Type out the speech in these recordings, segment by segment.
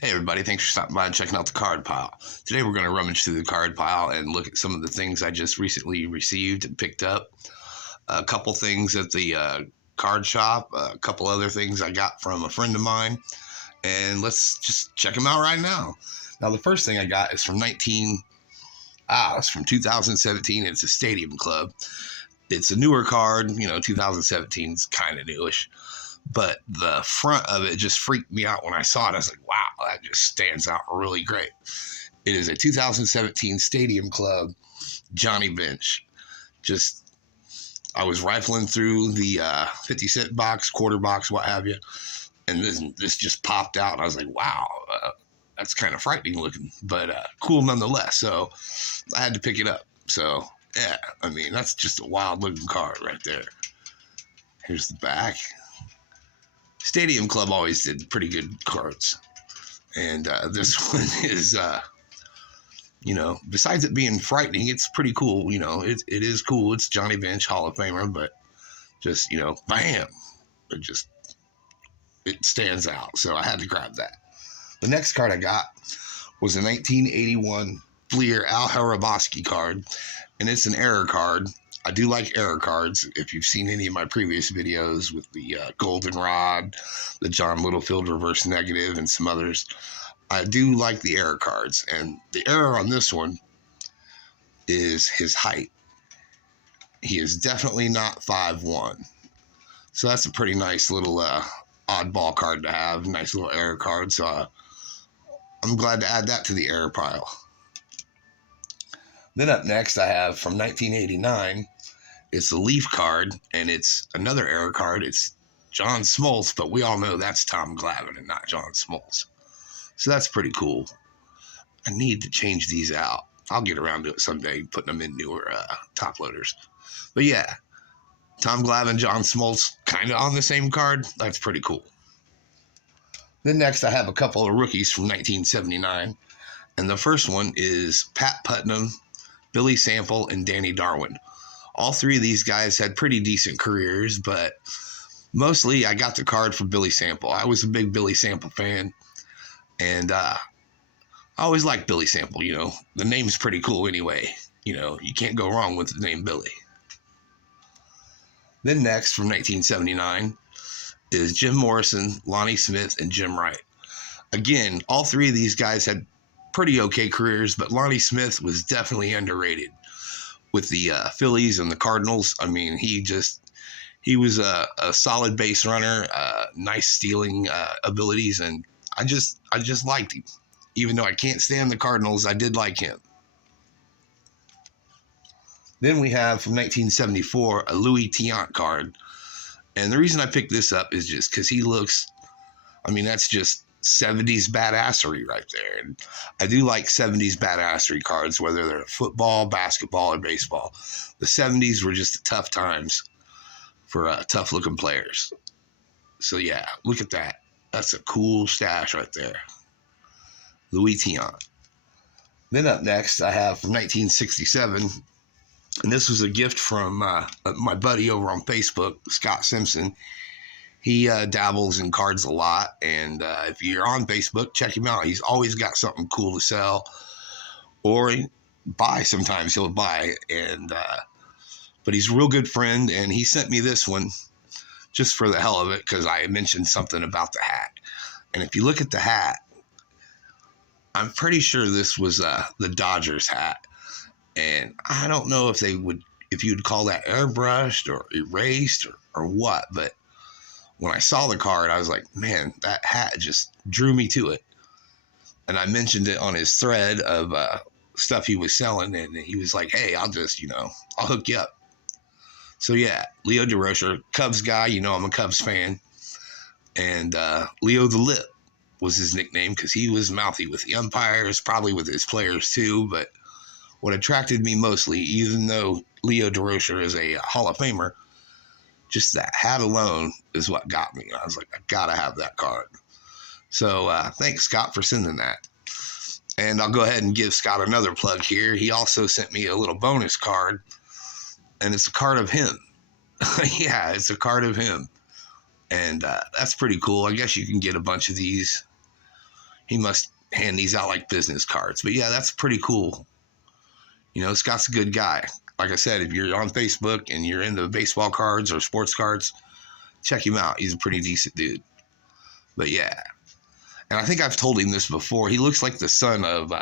Hey everybody, thanks for stopping by and checking out the card pile. Today we're going to rummage through the card pile and look at some of the things I just recently received and picked up. A couple things at the card shop, a couple other things I got from a friend of mine, and let's just check them out right now. Now the first thing I got is from it's from 2017. It's a Stadium Club. It's a newer card, 2017 is kind of newish. But the front of it just freaked me out when I saw it. I was like, wow, that just stands out really great. It is a 2017 Stadium Club Johnny Bench. I was rifling through the 50-cent box, quarter box, what have you, and this just popped out. And I was like, wow, that's kind of frightening looking, but cool nonetheless. So I had to pick it up. So, yeah, that's just a wild looking card right there. Here's the back. Stadium Club always did pretty good cards. And this one is, besides it being frightening, it's pretty cool. It is cool. It's Johnny Bench, Hall of Famer, but just, bam, it stands out. So I had to grab that. The next card I got was a 1981 Fleer Al Harabowski card, and it's an error card. I do like error cards. If you've seen any of my previous videos with the Goldenrod, the John Littlefield reverse negative, and some others, I do like the error cards. And the error on this one is his height. He is definitely not 5'1". So that's a pretty nice little oddball card to have. Nice little error card. So I'm glad to add that to the error pile. Then up next I have from 1989, it's a Leaf card, and it's another error card. It's John Smoltz, but we all know that's Tom Glavine and not John Smoltz. So that's pretty cool. I need to change these out. I'll get around to it someday, putting them in newer top loaders. But yeah, Tom Glavine, John Smoltz, kind of on the same card. That's pretty cool. Then next I have a couple of rookies from 1979, and the first one is Pat Putnam, Billy Sample, and Danny Darwin. All three of these guys had pretty decent careers, but mostly I got the card for Billy Sample. I was a big Billy Sample fan, and I always liked Billy Sample. The name's pretty cool anyway. You can't go wrong with the name Billy. Then next, from 1979, is Jim Morrison, Lonnie Smith, and Jim Wright. Again, all three of these guys had pretty okay careers, but Lonnie Smith was definitely underrated with the Phillies and the Cardinals. He was a solid base runner, nice stealing abilities, and I just liked him. Even though I can't stand the Cardinals, I did like him. Then we have from 1974 a Louis Tiant card, and the reason I picked this up is just because he looks, that's just 70s badassery right there. And I do like 70s badassery cards, whether they're football, basketball, or baseball. The 70s were just tough times for tough looking players. So yeah, look at that. That's a cool stash right there. Louis Tiant. Then up next I have from 1967, and this was a gift from my buddy over on Facebook, Scott Simpson. He dabbles in cards a lot, and if you're on Facebook, check him out. He's always got something cool to sell or buy. Sometimes he'll buy, but he's a real good friend, and he sent me this one just for the hell of it because I mentioned something about the hat. And if you look at the hat, I'm pretty sure this was the Dodgers hat, and I don't know if you'd call that airbrushed or erased or what, but when I saw the card, I was like, man, that hat just drew me to it. And I mentioned it on his thread of stuff he was selling, and he was like, hey, I'll hook you up. So yeah, Leo DeRocher, Cubs guy, I'm a Cubs fan. And Leo the Lip was his nickname because he was mouthy with the umpires, probably with his players too. But what attracted me mostly, even though Leo DeRocher is a Hall of Famer, just that hat alone is what got me. I was like, I gotta have that card. So thanks, Scott, for sending that. And I'll go ahead and give Scott another plug here. He also sent me a little bonus card, and it's a card of him. Yeah, it's a card of him. And that's pretty cool. I guess you can get a bunch of these he must hand these out like business cards. But yeah, that's pretty cool. You know, Scott's a good guy. Like I said, if you're on Facebook and you're into baseball cards or sports cards, check him out. He's a pretty decent dude. But yeah, and I think I've told him this before. He looks like the son of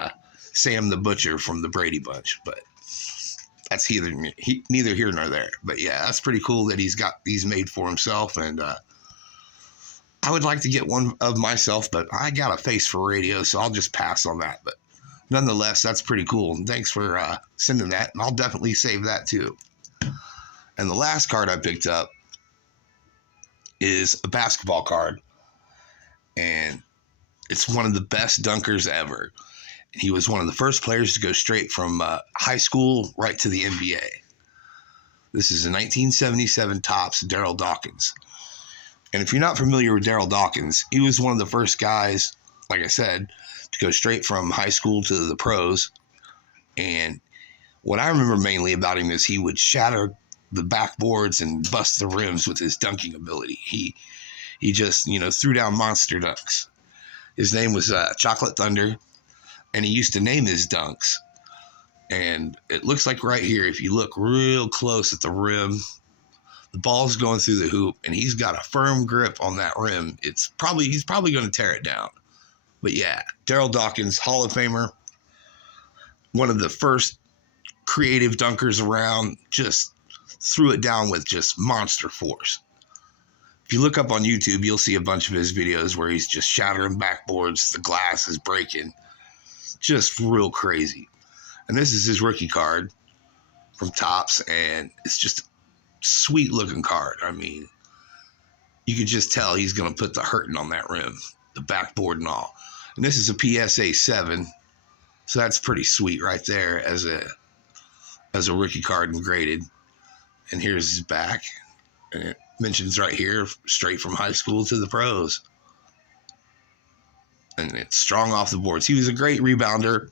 Sam the Butcher from the Brady Bunch, but that's neither here nor there. But yeah, that's pretty cool that he's got these made for himself, and I would like to get one of myself, but I got a face for radio, so I'll just pass on that. But nonetheless, that's pretty cool, and thanks for sending that, and I'll definitely save that too. And the last card I picked up is a basketball card, and it's one of the best dunkers ever. He was one of the first players to go straight from high school right to the NBA. This is a 1977 Topps Darryl Dawkins. And if you're not familiar with Darryl Dawkins, he was one of the first guys, like I said, to go straight from high school to the pros. And what I remember mainly about him is he would shatter the backboards and bust the rims with his dunking ability. He just, threw down monster dunks. His name was Chocolate Thunder, and he used to name his dunks. And it looks like right here, if you look real close at the rim, the ball's going through the hoop, and he's got a firm grip on that rim. He's probably going to tear it down. But yeah, Darryl Dawkins, Hall of Famer, one of the first creative dunkers around, just threw it down with just monster force. If you look up on YouTube, you'll see a bunch of his videos where he's just shattering backboards, the glass is breaking. Just real crazy. And this is his rookie card from Topps, and it's just a sweet looking card. I mean, you could just tell he's going to put the hurting on that rim, the backboard and all. And this is a PSA 7, so that's pretty sweet right there as a rookie card and graded. And here's his back, and it mentions right here, straight from high school to the pros. And it's strong off the boards. He was a great rebounder,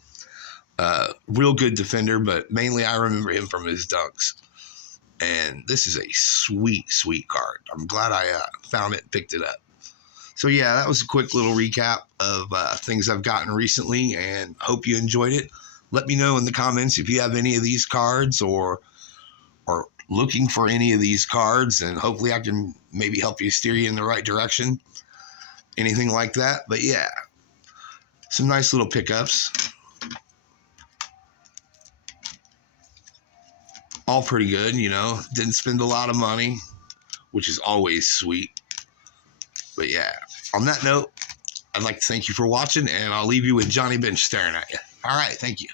real good defender, but mainly I remember him from his dunks. And this is a sweet, sweet card. I'm glad I found it and picked it up. So yeah, that was a quick little recap of things I've gotten recently, and hope you enjoyed it. Let me know in the comments if you have any of these cards or looking for any of these cards, and hopefully I can maybe help you steer you in the right direction. Anything like that. But yeah, some nice little pickups. All pretty good, Didn't spend a lot of money, which is always sweet. But yeah, on that note, I'd like to thank you for watching, and I'll leave you with Johnny Bench staring at you. All right, thank you.